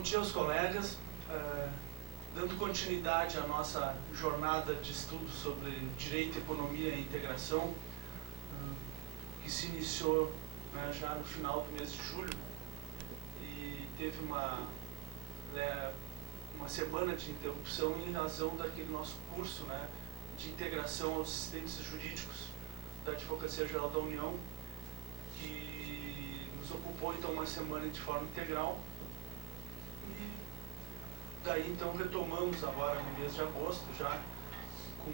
Bom dia aos colegas. Dando continuidade à nossa jornada de estudo sobre Direito, Economia e Integração, que se iniciou já no final do mês de julho e teve uma semana de interrupção em razão daquele nosso curso de integração aos assistentes jurídicos da Advocacia Geral da União, que nos ocupou então uma semana de forma integral. Daí, então, retomamos agora no mês de agosto, já com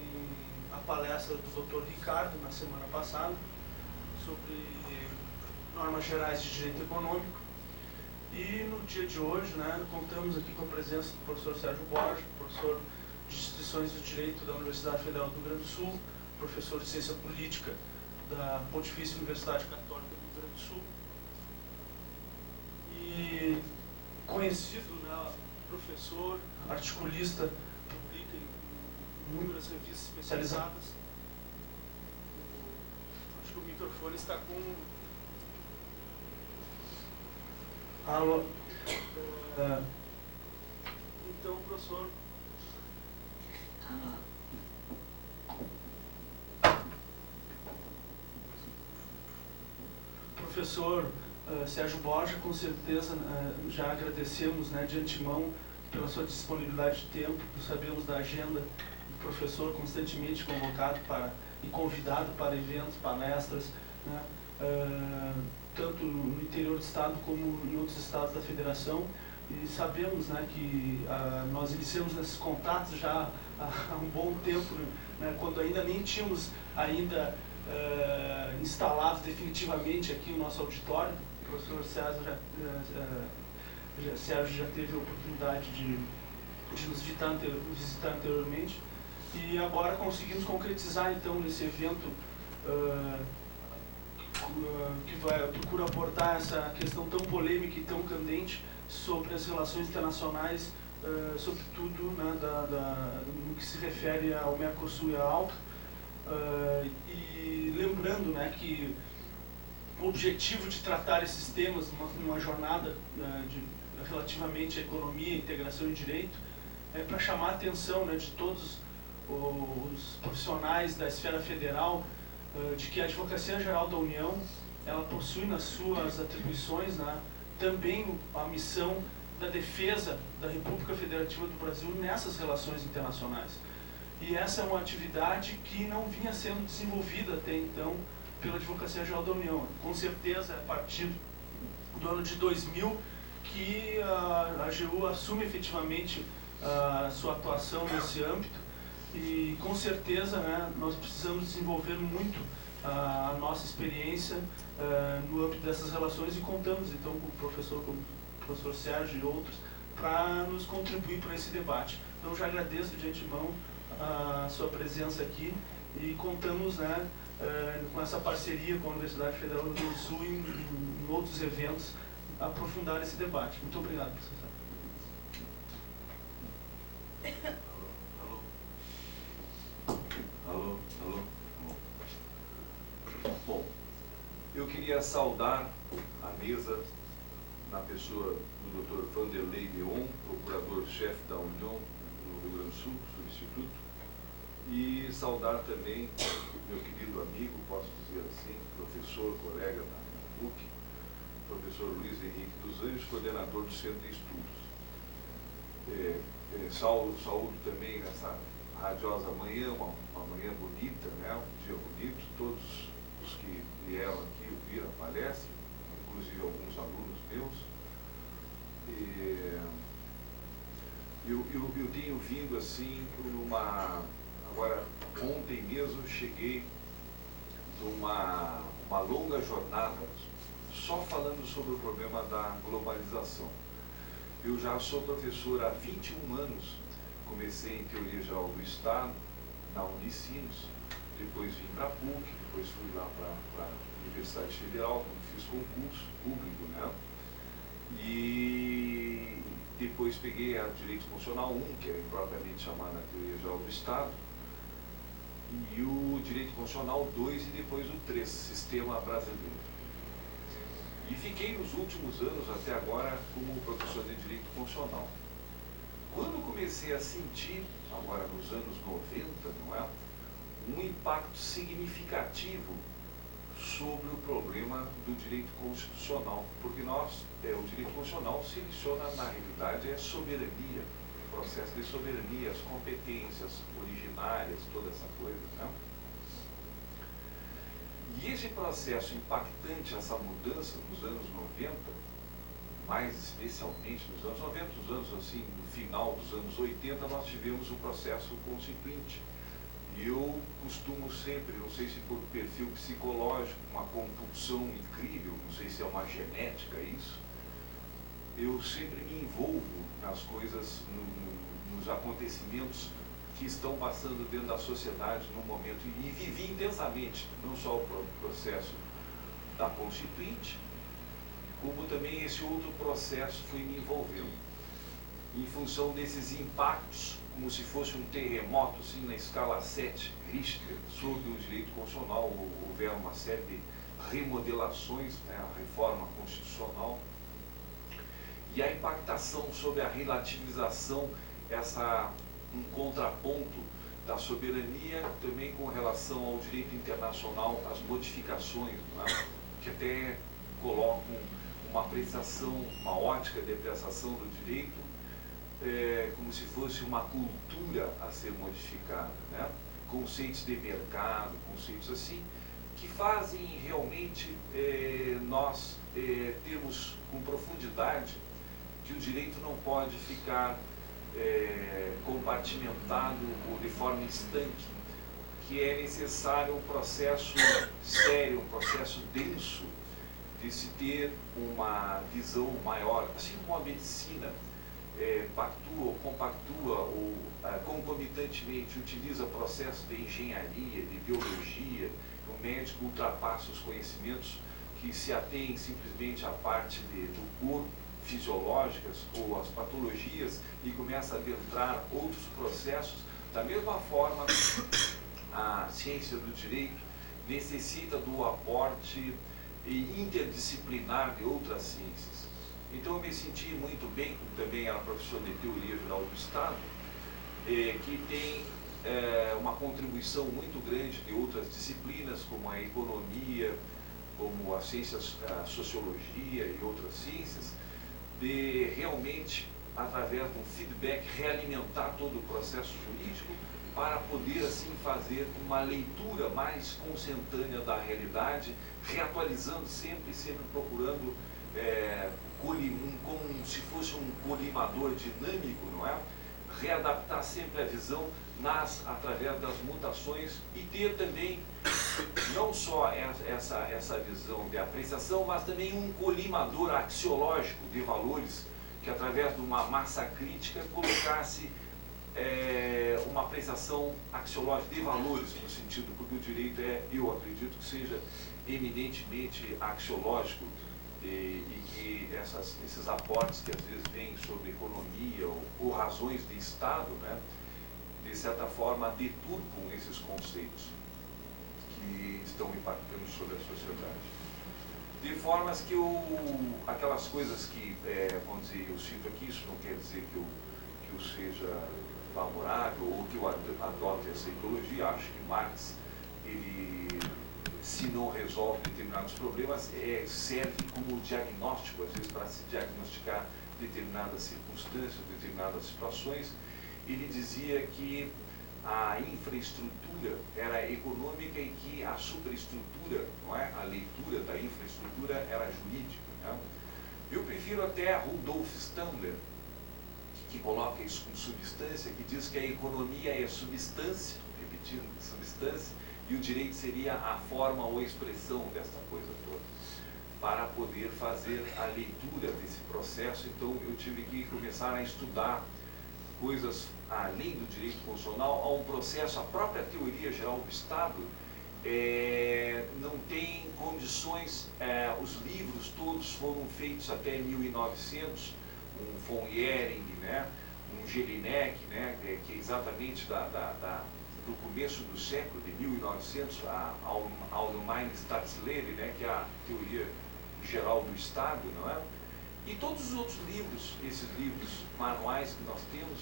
a palestra do Dr. Ricardo, na semana passada, sobre normas gerais de direito econômico. E no dia de hoje, contamos aqui com a presença do professor Sérgio Borja, professor de Instituições do Direito da Universidade Federal do Rio Grande do Sul, professor de Ciência Política da Pontifícia Universidade Católica do Rio Grande do Sul, e conhecido, professor, articulista, publica em inúmeras revistas especializadas. Acho que o microfone está com... Alô? Então, professor... Professor Sérgio Borja, com certeza já agradecemos de antemão pela sua disponibilidade de tempo. Sabemos da agenda do professor, constantemente convocado e convidado para eventos, palestras, tanto no interior do estado como em outros estados da federação. E sabemos que nós iniciamos esses contatos já há um bom tempo, quando ainda nem tínhamos instalado definitivamente aqui o nosso auditório. O professor Sérgio já teve a oportunidade de nos visitar anteriormente, e agora conseguimos concretizar então nesse evento que procura abordar essa questão tão polêmica e tão candente sobre as relações internacionais, sobretudo no que se refere ao Mercosul e à ALCA, e lembrando que o objetivo de tratar esses temas numa jornada relativamente à economia, integração e direito é para chamar a atenção de todos os profissionais da esfera federal de que a Advocacia Geral da União ela possui nas suas atribuições também a missão da defesa da República Federativa do Brasil nessas relações internacionais. E essa é uma atividade que não vinha sendo desenvolvida até então pela Advocacia Geral da União. Com certeza, a partir do ano de 2000, que a AGU assume efetivamente a sua atuação nesse âmbito, e com certeza nós precisamos desenvolver muito a nossa experiência no âmbito dessas relações, e contamos então com o professor Sérgio e outros para nos contribuir para esse debate. Então já agradeço de antemão a sua presença aqui, e contamos com essa parceria com a Universidade Federal do Rio Grande do Sul em outros eventos, aprofundar esse debate. Muito obrigado, professor. Alô. Bom, eu queria saudar a mesa na pessoa do Dr. Vanderlei Leon, procurador-chefe da União no Rio Grande do Sul, substituto, e saudar também meu querido amigo, posso dizer assim, professor, colega da PUC, professor Luiz Henrique dos Anjos, coordenador do Centro de Estudos. Saúdo também nessa radiosa manhã, uma manhã bonita, um dia bonito, todos os que vieram aqui ouvir a palestra, inclusive alguns alunos meus. Eu tenho vindo assim agora ontem mesmo cheguei de uma longa jornada só falando sobre o problema da globalização. Eu já sou professor há 21 anos, comecei em Teoria Geral do Estado, na Unicinos, depois vim para a PUC, depois fui lá para a Universidade Federal, quando fiz concurso público, e depois peguei a Direito Constitucional 1, que é propriamente chamada Teoria Geral do Estado, e o Direito Constitucional 2 e depois o 3, Sistema Brasileiro. E fiquei nos últimos anos, até agora, como professor de Direito Constitucional. Quando comecei a sentir, agora nos anos 90, não é, um impacto significativo sobre o problema do direito constitucional, porque o direito constitucional se leciona, na realidade, é soberania, o processo de soberania, as competências originárias, toda essa coisa, né? E esse processo impactante, essa mudança nos anos 90, mais especialmente nos anos 90, nos anos assim, no final dos anos 80, nós tivemos o processo constituinte. E eu costumo sempre, não sei se por perfil psicológico, uma compulsão incrível, não sei se é uma genética isso, eu sempre me envolvo nas coisas, nos acontecimentos que estão passando dentro da sociedade no momento. E vivi intensamente, não só o processo da Constituinte, como também esse outro processo foi me envolvendo. Em função desses impactos, como se fosse um terremoto, assim, na escala 7 Richter, sobre o direito constitucional, houveram uma série de remodelações, né, a reforma constitucional, e a impactação sobre a relativização, um contraponto da soberania, também com relação ao direito internacional, as modificações, né, que até colocam uma apreciação, uma ótica de apreciação do direito, como se fosse uma cultura a ser modificada, né? Conceitos de mercado, conceitos assim, que fazem realmente nós termos com profundidade que o direito não pode ficar compartimentado ou de forma estanque, que é necessário um processo sério, um processo denso, de se ter uma visão maior, assim como a medicina pactua ou compactua ou concomitantemente utiliza processos de engenharia, de biologia, o médico ultrapassa os conhecimentos que se atêm simplesmente à parte do corpo, fisiológicas ou as patologias, e começa a adentrar outros processos. Da mesma forma, a ciência do direito necessita do aporte interdisciplinar de outras ciências. Então eu me senti muito bem, como também era professor de Teoria Geral do Estado, que tem uma contribuição muito grande de outras disciplinas, como a economia, como as ciências, a sociologia e outras ciências, de realmente, através de um feedback, realimentar todo o processo jurídico para poder, assim, fazer uma leitura mais consentânea da realidade, reatualizando sempre procurando como se fosse um colimador dinâmico, não é? Readaptar sempre a visão através das mutações e ter também não só essa visão de apreciação, mas também um colimador axiológico de valores que, através de uma massa crítica, colocasse uma apreciação axiológica de valores, no sentido, porque o direito eu acredito que seja eminentemente axiológico, e que esses aportes que às vezes vêm sobre economia ou razões de Estado, né, de certa forma deturpam esses conceitos que estão impactando sobre a sociedade. De formas que aquelas coisas que, vamos dizer, eu cito aqui, isso não quer dizer que eu seja favorável ou que eu adote essa ideologia. Acho que Marx, ele, se não resolve determinados problemas, serve como diagnóstico, às vezes, para se diagnosticar determinadas circunstâncias, determinadas situações. Ele dizia que a infraestrutura era econômica e que a superestrutura, não é? A leitura da infraestrutura era jurídica. Né? Eu prefiro até Rudolf Stambler, que coloca isso como substância, que diz que a economia é substância, repetindo, substância, e o direito seria a forma ou a expressão dessa coisa toda. Para poder fazer a leitura desse processo, então eu tive que começar a estudar coisas além do direito constitucional, a um processo, a própria teoria geral do Estado não tem condições, os livros todos foram feitos até 1900, um von Ehring, né, um Jelinek, né, que é exatamente do começo do século, de 1900, a Allgemeine Staatslehre, né, que é a teoria Geral do Estado, não é? E todos os outros livros, esses livros manuais que nós temos,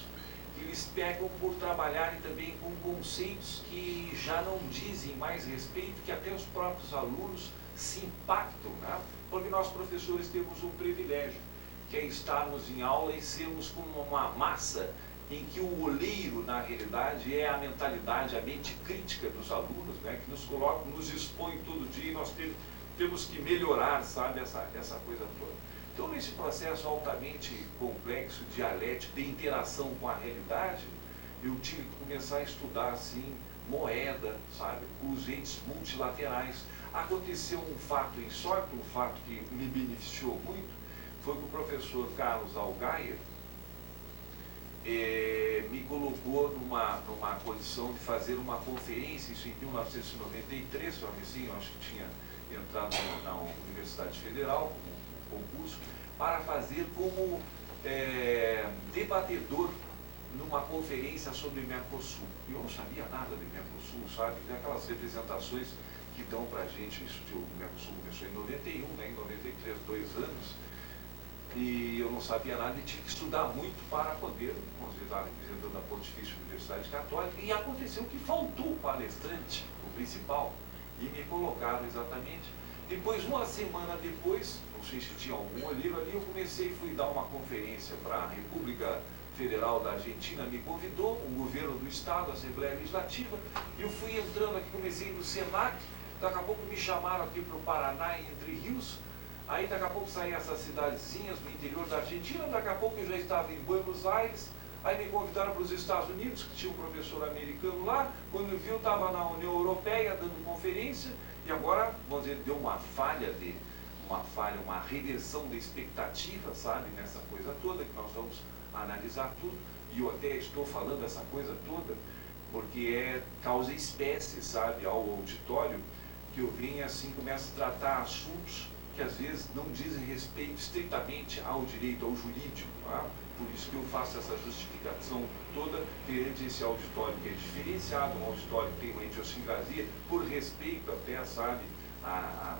eles pegam por trabalharem também com conceitos que já não dizem mais respeito, que até os próprios alunos se impactam, né? Porque nós professores temos um privilégio, que é estarmos em aula e sermos como uma massa em que o oleiro, na realidade, é a mentalidade, a mente crítica dos alunos, né? Que nos colocam, nos expõe todo dia e nós temos que melhorar, sabe, essa coisa toda. Então, nesse processo altamente complexo, dialético, de interação com a realidade, eu tive que começar a estudar, assim, moeda, sabe, os entes multilaterais. Aconteceu um fato insólito, um fato que me beneficiou muito, foi que o professor Carlos Algaia me colocou numa condição de fazer uma conferência, isso em 1993, eu acho que tinha entrado na Universidade Federal, concurso, para fazer como debatedor numa conferência sobre Mercosul. Eu não sabia nada de Mercosul, sabe? Tem aquelas representações que dão para a gente, isso que o Mercosul começou em 91, né? Em 93, 2 anos, e eu não sabia nada e tive que estudar muito para poder, estar representando a Pontifícia Universidade Católica, e aconteceu que faltou o palestrante, o principal, e me colocaram exatamente. Depois, uma semana depois, não sei se tinha algum olheiro ali, eu fui dar uma conferência para a República Federal da Argentina, me convidou, o governo do Estado, a Assembleia Legislativa, e eu fui entrando aqui, comecei no Senac, daqui a pouco me chamaram aqui para o Paraná, em Entre Rios, aí daqui a pouco saí essas cidadezinhas do interior da Argentina, daqui a pouco eu já estava em Buenos Aires, aí me convidaram para os Estados Unidos, que tinha um professor americano lá, quando eu vi eu estava na União Europeia dando conferência, e agora, vamos dizer, deu uma uma reversão da expectativa, sabe, nessa coisa toda, que nós vamos analisar tudo, e eu até estou falando essa coisa toda, porque causa espécie, sabe, ao auditório, que eu venho assim, começo a tratar assuntos que às vezes não dizem respeito estritamente ao direito, ao jurídico, tá? Por isso que eu faço essa justificação toda perante esse auditório que é diferenciado, um auditório que tem uma idiosincrasia, por respeito até, sabe,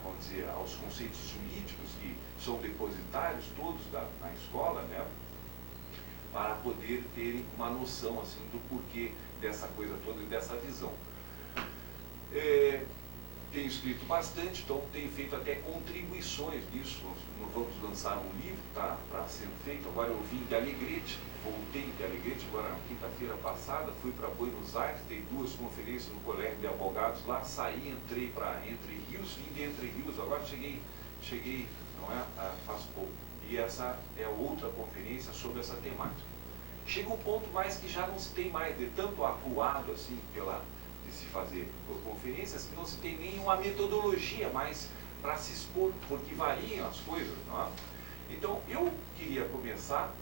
vamos dizer, aos conceitos jurídicos que são depositários todos na escola, né, para poder terem uma noção, assim, do porquê dessa coisa toda e dessa visão. Tenho escrito bastante, então tenho feito até contribuições nisso. Nós vamos lançar um livro, está sendo feito. Agora eu vim de Alegrete, voltei de Alegrete, agora na quinta-feira passada, fui para Buenos Aires, dei 2 conferências no Colégio de Advogados lá, saí, entrei para Entre Rios, vim de Entre Rios, agora cheguei, não é, faz pouco. E essa é outra conferência sobre essa temática. Chega um ponto mais que já não se tem mais de tanto acuado assim de se fazer conferências, que não se tem nenhuma metodologia mais para se expor, porque variam as coisas, não é? Então, eu queria começar,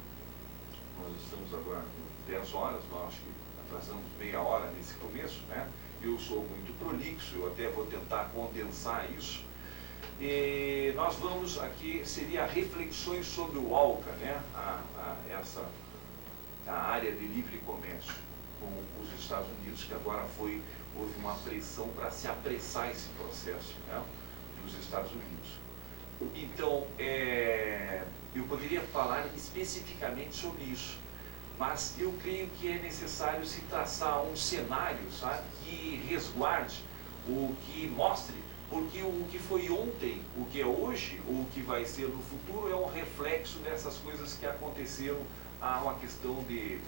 nós estamos agora com 10 horas, nós acho que atrasamos meia hora nesse começo, né? Eu sou muito prolixo, eu até vou tentar condensar isso. E nós vamos aqui, seria reflexões sobre o ALCA, né? A área de livre comércio com os Estados Unidos, que agora houve uma pressão para se apressar esse processo, né, dos Estados Unidos. Então, eu poderia falar especificamente sobre isso, mas eu creio que é necessário se traçar um cenário, sabe, que resguarde, ou que mostre, porque o que foi ontem, o que é hoje, ou o que vai ser no futuro, é um reflexo dessas coisas que aconteceram há uma questão de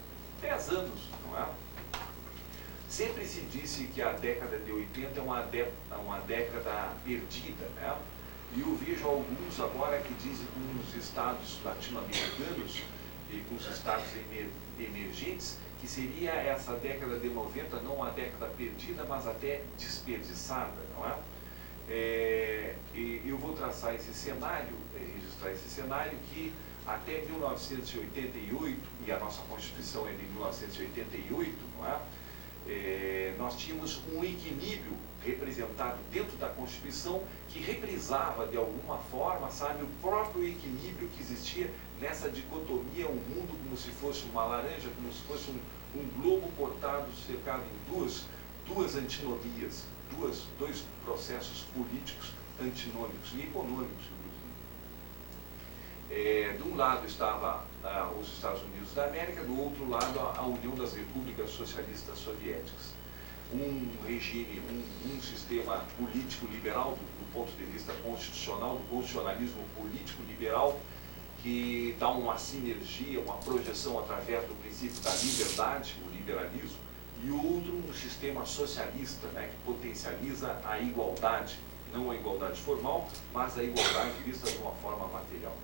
10 anos, não é? Sempre se disse que a década de 80 é uma década perdida, né? E eu vejo alguns agora que dizem que os estados latino-americanos e com os estados emergentes, que seria essa década de 90 não uma década perdida, mas até desperdiçada, não é? E eu vou traçar esse cenário, registrar esse cenário que até 1988, e a nossa Constituição é de 1988, não é? Nós tínhamos um equilíbrio representado dentro da Constituição que reprisava de alguma forma, sabe, o próprio equilíbrio que existia nessa dicotomia, um mundo como se fosse uma laranja, como se fosse um globo cortado, cercado em duas antinomias, dois processos políticos antinômicos e econômicos, inclusive. um lado estava os Estados Unidos da América, do outro lado a União das Repúblicas Socialistas Soviéticas. Um regime, um sistema político liberal, do ponto de vista constitucional, do constitucionalismo político liberal, que dá uma sinergia, uma projeção através do princípio da liberdade, o liberalismo, e outro um sistema socialista, né, que potencializa a igualdade, não a igualdade formal, mas a igualdade vista de uma forma material.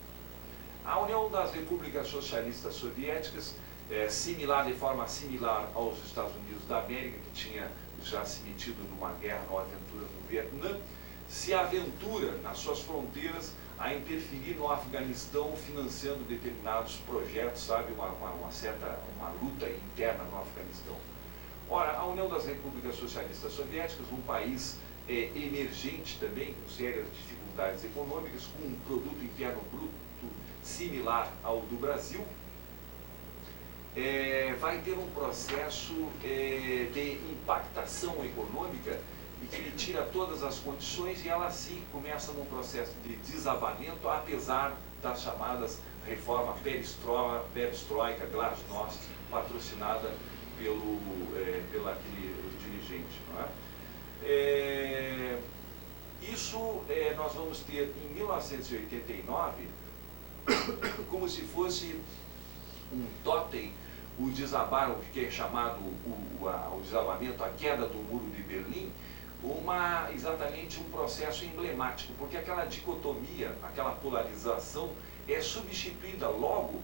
A União das Repúblicas Socialistas Soviéticas, de forma similar aos Estados Unidos da América, que tinha já se metido numa guerra, numa aventura no Vietnã, se aventura nas suas fronteiras a interferir no Afeganistão, financiando determinados projetos, sabe, uma luta interna no Afeganistão. Ora, a União das Repúblicas Socialistas Soviéticas, um país emergente também, com sérias dificuldades econômicas, com um produto interno bruto similar ao do Brasil, vai ter um processo de impactação econômica e que lhe tira todas as condições, e ela sim começa num processo de desabamento, apesar das chamadas reforma perestroika, glasnost, patrocinada pelo aquele dirigente. Não é? Nós vamos ter em 1989 como se fosse um totem, o que é chamado o desabamento, a queda do muro de Berlim, exatamente um processo emblemático, porque aquela dicotomia, aquela polarização é substituída logo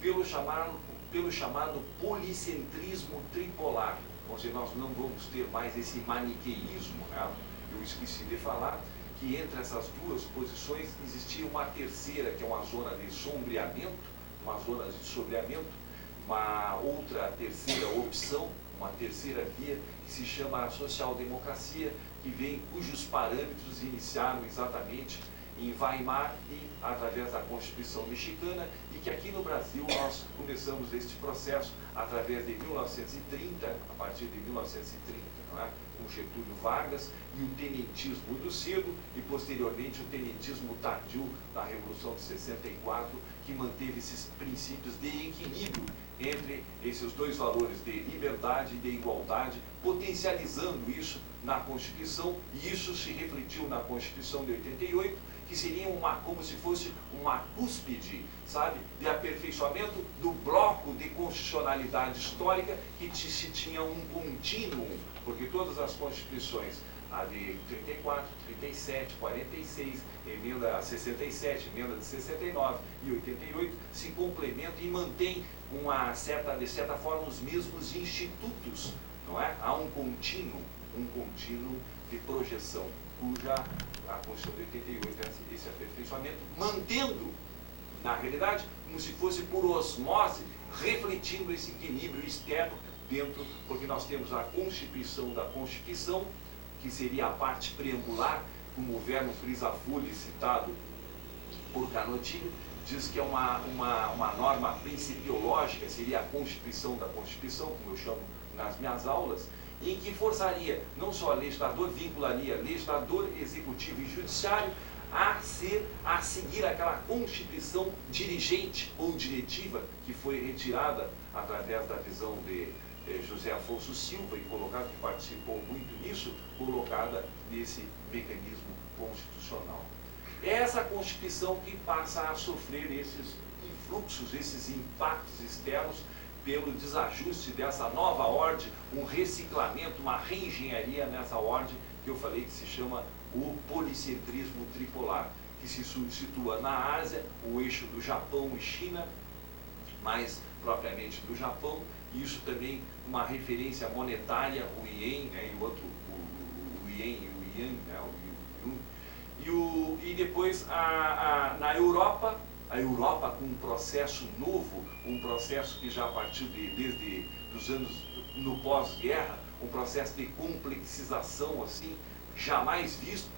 pelo chamado policentrismo tripolar. Ou seja, nós não vamos ter mais esse maniqueísmo, né? Eu esqueci de falar que entre essas duas posições existia uma terceira, que é uma zona de sombreamento, uma outra terceira opção, uma terceira via, que se chama a social-democracia, cujos parâmetros iniciaram exatamente em Weimar e através da Constituição Mexicana, e que aqui no Brasil nós começamos este processo através de 1930, a partir de 1930, não é? Com Getúlio Vargas e o tenentismo do cedo, e posteriormente o tenentismo tardio da Revolução de 64, que manteve esses princípios de equilíbrio entre esses dois valores de liberdade e de igualdade, potencializando isso na Constituição, e isso se refletiu na Constituição de 88, que seria como se fosse uma cúspide, sabe, de aperfeiçoamento do bloco de constitucionalidade histórica, que se tinha um contínuo, porque todas as constituições, a de 34, 37, 46, emenda 67, emenda de 69 e 88, se complementam e mantêm de certa forma, os mesmos institutos, não é? Há um contínuo de projeção, cuja a Constituição de 88 é esse aperfeiçoamento, mantendo, na realidade, como se fosse por osmose, refletindo esse equilíbrio externo dentro, porque nós temos a Constituição da Constituição, que seria a parte preambular, como o Verno Frisafulli, citado por Canottieri, diz que é uma norma principiológica, seria a Constituição da Constituição, como eu chamo nas minhas aulas, em que forçaria não só legislador, vincularia legislador, executivo e judiciário a seguir aquela Constituição dirigente ou diretiva que foi retirada através da visão de José Afonso Silva, que participou muito nisso, colocada nesse mecanismo constitucional. É essa Constituição que passa a sofrer esses influxos, esses impactos externos, pelo desajuste dessa nova ordem, um reciclamento, uma reengenharia nessa ordem que eu falei que se chama o policentrismo tripolar, que se situa na Ásia, o eixo do Japão e China, mais propriamente do Japão, e isso também uma referência monetária, o Ien, né, e o outro, o Ien e o Yang, né, o Yuan, e depois na Europa, a Europa com um processo novo, um processo que já partiu desde os anos no pós-guerra, um processo de complexização assim, jamais visto,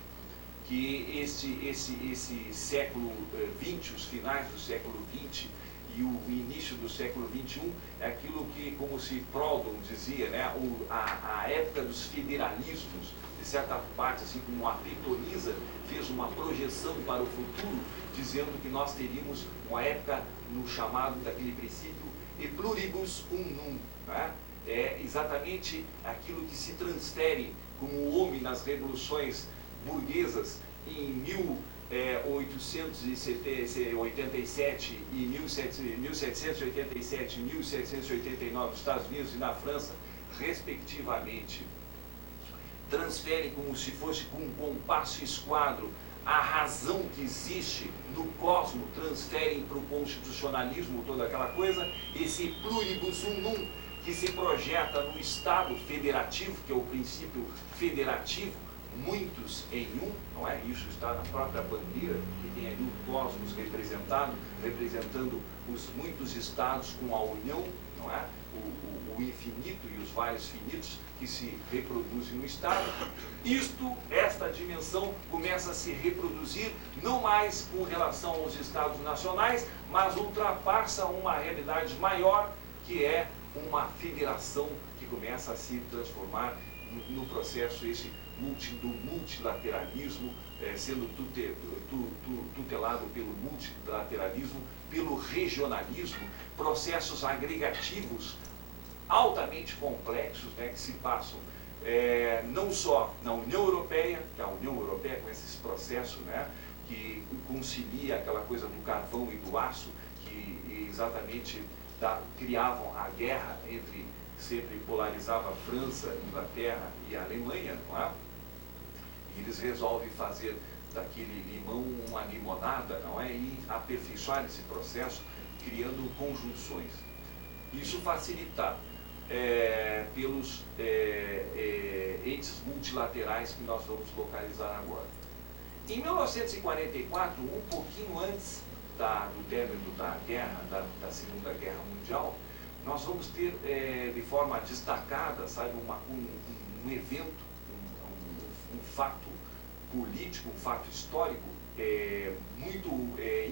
que esse século XX, os finais do século XX e o início do século XXI, é aquilo que, como se Proudhon dizia, né, a época dos federalismos, de certa parte, assim como uma pitonisa, fez uma projeção para o futuro, dizendo que nós teríamos uma época no chamado daquele princípio e pluribus unum, né? É exatamente aquilo que se transfere como o homem nas revoluções burguesas em 1887 e 1787 e 1789 nos Estados Unidos e na França, respectivamente, transfere como se fosse com um compasso esquadro a razão que existe no cosmos, transferem para o constitucionalismo toda aquela coisa, esse pluribus unum que se projeta no Estado federativo, que é o princípio federativo, muitos em um, não é? Isso está na própria bandeira, que tem ali o cosmos representado, representando os muitos estados com a união, não é? O infinito e os vários finitos que se reproduzem no Estado. Esta dimensão começa a se reproduzir, não mais com relação aos Estados nacionais, mas ultrapassa uma realidade maior, que é uma federação que começa a se transformar no processo do multilateralismo, sendo tutelado pelo multilateralismo, pelo regionalismo, processos agregativos altamente complexos, né, que se passam não só na União Europeia, que a União Europeia com esses processos, né, que concilia aquela coisa do carvão e do aço, que exatamente criavam a guerra entre, sempre polarizava a França, Inglaterra e a Alemanha, não é? E eles resolvem fazer daquele limão uma limonada, não é? E aperfeiçoar esse processo, criando conjunções. Isso facilitado pelos entes multilaterais que nós vamos localizar agora. Em 1944, um pouquinho antes do término da guerra, da Segunda Guerra Mundial, nós vamos ter de forma destacada, sabe, um evento, um fato político, um fato histórico muito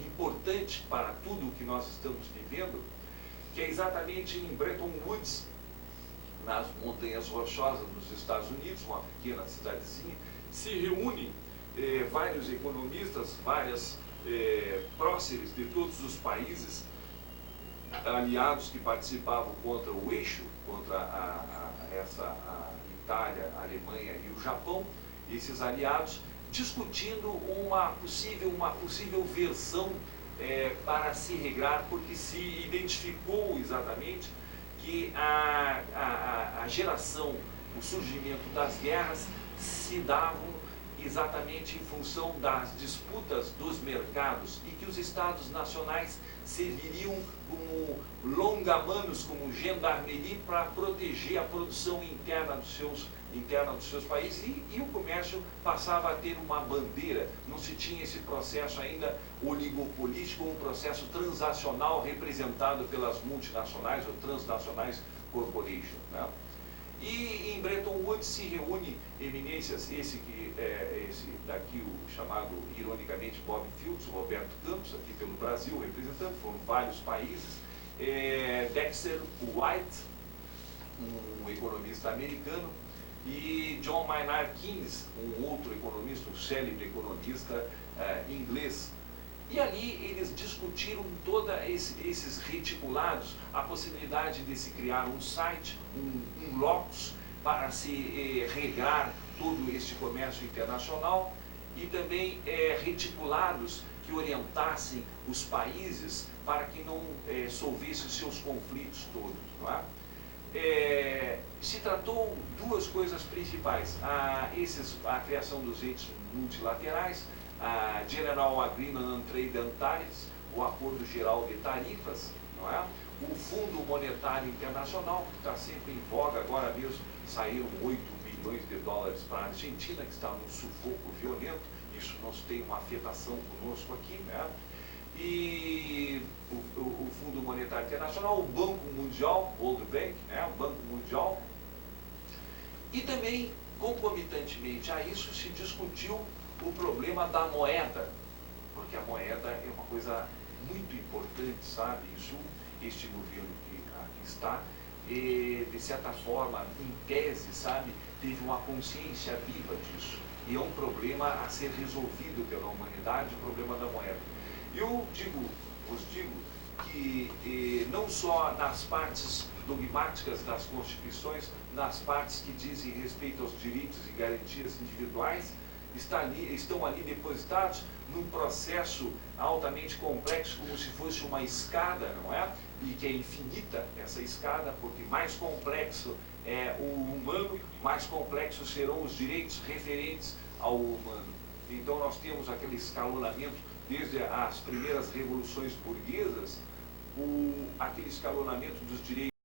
importante para tudo o que nós estamos vivendo, que é exatamente em Bretton Woods, nas Montanhas Rochosas dos Estados Unidos, uma pequena cidadezinha, se reúnem vários economistas, várias próceres de todos os países aliados que participavam contra o eixo, contra a Itália, a Alemanha e o Japão, esses aliados, discutindo uma possível versão para se regrar, porque se identificou exatamente que a geração, o surgimento das guerras se davam exatamente em função das disputas dos mercados e que os estados nacionais serviriam como longamanos, como gendarmerie para proteger a produção interna dos seus países e o comércio passava a ter uma bandeira, não se tinha esse processo ainda oligopolítico, um processo transacional representado pelas multinacionais ou transnacionais corporations, né? E em Bretton Woods se reúne eminências, esse daqui o chamado, ironicamente, Bob Fields, Roberto Campos, aqui pelo Brasil, representando, foram vários países, Dexter White, um economista americano, e John Maynard Keynes, um outro economista, um célebre economista inglês. E ali eles discutiram todos esses reticulados, a possibilidade de se criar um site, um locus, para se regrar todo este comércio internacional, e também reticulados que orientassem os países para que não solvessem seus conflitos todos, não é? Se tratou duas coisas principais, a criação dos entes multilaterais, a General Agreement on Trade and Tariffs, o Acordo Geral de Tarifas, não é? O Fundo Monetário Internacional, que está sempre em voga, agora mesmo saíram 8 bilhões de dólares para a Argentina, que está num sufoco violento, isso não tem uma afetação conosco aqui, né? E o Fundo Monetário Internacional, o Banco Mundial, World Bank, né? O Banco Mundial, e também, concomitantemente a isso, se discutiu o problema da moeda, porque a moeda é uma coisa muito importante, sabe? Isso, este governo que aqui está, de certa forma, em tese, sabe, teve uma consciência viva disso. E é um problema a ser resolvido pela humanidade, o problema da moeda. Eu vos digo que não só nas partes dogmáticas das constituições, nas partes que dizem respeito aos direitos e garantias individuais, estão ali depositados num processo altamente complexo, como se fosse uma escada, não é? E que é infinita essa escada, porque mais complexo é o humano, mais complexos serão os direitos referentes ao humano. Então nós temos aquele escalonamento, desde as primeiras revoluções burguesas, aquele escalonamento dos direitos